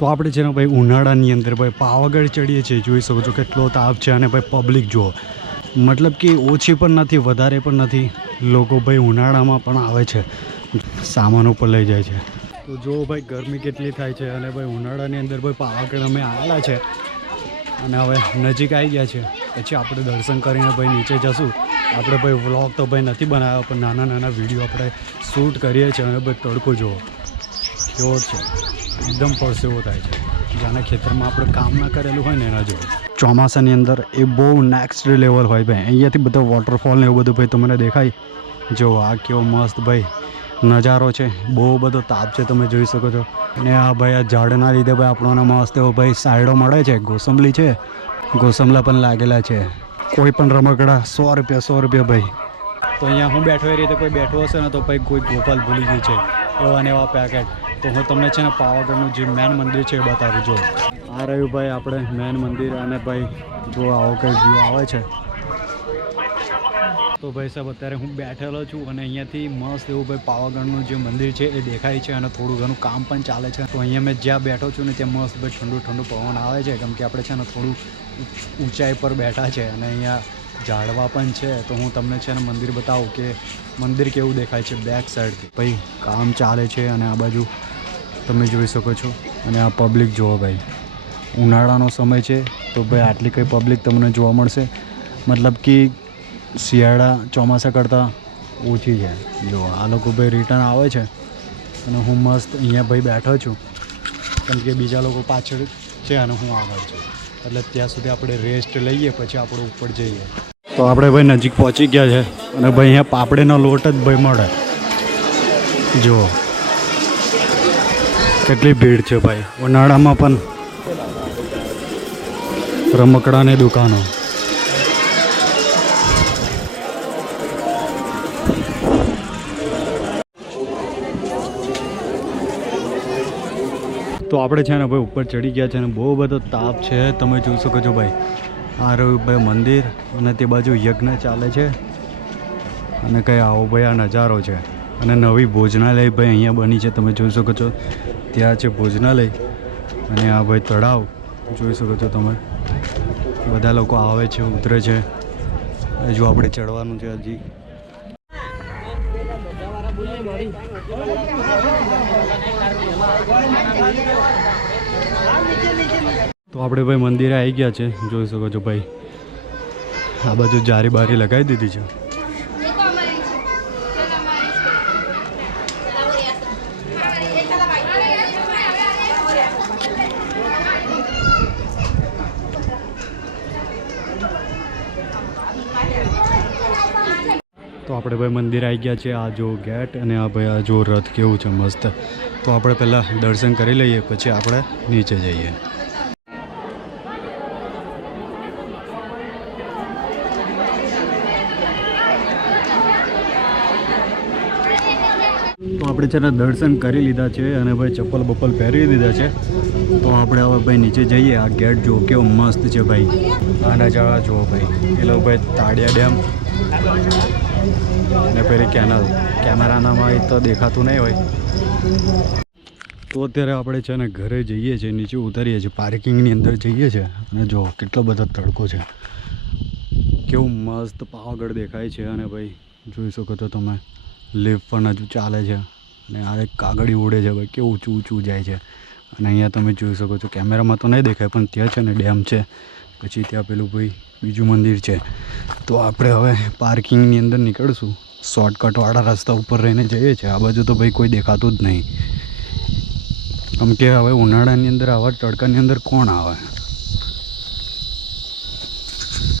તો આપણે છે ને ભાઈ ઉનાળાની અંદર ભાઈ પાવાગઢ ચડીએ છીએ, જોઈ શકો છો કેટલો તાપ છે. અને ભાઈ પબ્લિક જુઓ, મતલબ કે ઓછી પણ નથી વધારે પણ નથી. લોકો ભાઈ ઉનાળામાં પણ આવે છે, સામાન ઉપર લઈ જાય છે. તો જો ભાઈ ગરમી કેટલી થાય છે. અને ભાઈ ઉનાળાની અંદર ભાઈ પાવાગઢ અમે આવેલા છે અને હવે નજીક આવી ગયા છે. પછી આપણે દર્શન કરીને ભાઈ નીચે જશું. આપણે ભાઈ વ્લોગ તો ભાઈ નથી બનાવ્યો, પણ નાના નાના વિડીયો આપણે શૂટ કરીએ છીએ. અને ભાઈ તડકો જુઓ કેવો છે, એકદમ પરસેવો થાય છે. જાણે ખેતરમાં આપણે કામ ના કરેલું હોય ને એના જેવું. ચોમાસાની અંદર એ બહુ નેક્સ્ટ લેવલ હોય ભાઈ. અહીંયાથી બધો વોટરફોલ ને એવું બધું ભાઈ તમને દેખાય. જો આ કેવો મસ્ત ભાઈ નજારો છે. બહુ બધો તાપ છે, તમે જોઈ શકો છો. અને આ ભાઈ આ ઝાડના લીધે ભાઈ આપણને મસ્ત એવો ભાઈ સાઈડો મળે છે. ગોસંબલી છે, ગોસંબલા પણ લાગેલા છે. કોઈ પણ રમકડા 100 રૂપિયા ભાઈ. તો અહીંયા હું બેઠો એ રીતે કોઈ બેઠો હશે ને તો ભાઈ કોઈ ગોપાલ ભૂલી ગયું છે, એવા ને એવા પેકેટ. તો હું તમને છે ને પાવાગઢનું જે મેન મંદિર છે એ બતાવું. જો આ રહ્યું ભાઈ આપણે મેન મંદિર. અને ભાઈ જો આવો કંઈ વ્યૂ આવે છે. તો ભાઈ સાહેબ અત્યારે હું બેઠેલો છું અને અહીંયાથી મસ્ત એવું ભાઈ પાવાગઢનું જે મંદિર છે એ દેખાય છે. અને થોડું ઘણું કામ પણ ચાલે છે. તો અહીંયા મેં જ્યાં બેઠો છું ને ત્યાં મસ્ત ભાઈ ઠંડુ ઠંડુ પવન આવે છે, કેમ કે આપણે છે ને થોડું ઊંચાઈ પર બેઠા છે. અને અહીંયા ઝાડવા પણ છે. તો હું તમને છે ને મંદિર બતાવું કે મંદિર કેવું દેખાય છે બેક સાઈડથી. ભાઈ કામ ચાલે છે અને આ બાજુ તમે જોઈ શકો છો. અને આ પબ્લિક જુઓ ભાઈ, ઉનાળાનો સમય છે તો ભાઈ આટલી કંઈ પબ્લિક તમને જોવા મળશે. મતલબ કે શિયાળા ચોમાસા કરતાં ઓછી છે. જો આ લોકો ભાઈ રિટર્ન આવે છે અને હું મસ્ત અહીંયા ભાઈ બેઠો છું, કેમ કે બીજા લોકો પાછળ છે અને હું આગળ છું. એટલે ત્યાં સુધી આપણે રેસ્ટ લઈએ, પછી આપણે ઉપર જઈએ. તો આપણે ભાઈ નજીક પહોંચી ગયા છે. અને ભાઈ અહીંયા પાપડીનો લોટ જ ભાઈ મળે. જુઓ કેટલી ભીડ છે ભાઈ. ઉનાળામાં પણ રમકડાની દુકાનો. તો આપણે છે ને ભાઈ ઉપર ચડી ગયા છે અને બહુ બધો તાપ છે, તમે જોઈ શકો છો ભાઈ. આ રહ્યું ભાઈ મંદિર અને તે બાજુ યજ્ઞ ચાલે છે. અને કંઈ આવો ભાઈ આ નજારો છે. અને નવી ભોજનાલય ભાઈ અહીંયા બની છે, તમે જોઈ શકો છો. ત્યાં છે ભોજનાલય. અને આ ભાઈ તળાવ જોઈ શકો છો તમે. બધા લોકો આવે છે, ઉતરે છે. હજુ આપણે ચડવાનું છે હજી. તો આપણે ભાઈ મંદિરે આવી ગયા છે, જોઈ શકો છો ભાઈ. આ બાજુ જારી બારી લગાવી દીધી છે. તો આપણે ભાઈ મંદિર આવી ગયા છે. આ જો ગેટ અને આ ભાઈ આ જો રથ કેવું છે મસ્ત. તો આપણે પહેલાં દર્શન કરી લઈએ, પછી આપણે નીચે જઈએ. તો આપણે છે ને દર્શન કરી લીધા છે અને ભાઈ ચપ્પલ બપ્પલ પહેરી દીધા છે. તો આપણે હવે ભાઈ નીચે જઈએ. આ ગેટ જુઓ કેવો મસ્ત છે ભાઈ. આ નજારા જુઓ ભાઈ. પેલો ભાઈ તાડિયા ડેમ ને પેલી કેનલ. કેમેરાનામાં તો દેખાતું નહીં હોય. તો અત્યારે આપણે છે ને ઘરે જઈએ છીએ, નીચે ઉતરીએ છીએ, પાર્કિંગની અંદર જઈએ છીએ. અને જો કેટલો બધો તડકો છે, કેવું મસ્ત પાવાગઢ દેખાય છે. અને ભાઈ જોઈ શકો છો તમે, લિફ્ટ પણ હજુ ચાલે છે. અને આ એક કાગળી ઉડે છે ભાઈ, કેવું ઊંચું ઊંચું જાય છે. અને અહીંયા તમે જોઈ શકો છો, કેમેરામાં તો નહીં દેખાય પણ ત્યાં છે ને ડેમ છે. પછી ત્યાં પેલું ભાઈ બીજું મંદિર છે. તો આપણે હવે પાર્કિંગની અંદર નીકળશું. શોર્ટકટવાળા રસ્તા ઉપર રહીને જઈએ છીએ. આ બાજુ તો ભાઈ કોઈ દેખાતું જ નહીં, કેમ કે હવે ઉનાળાની અંદર આવા તડકાની અંદર કોણ આવે.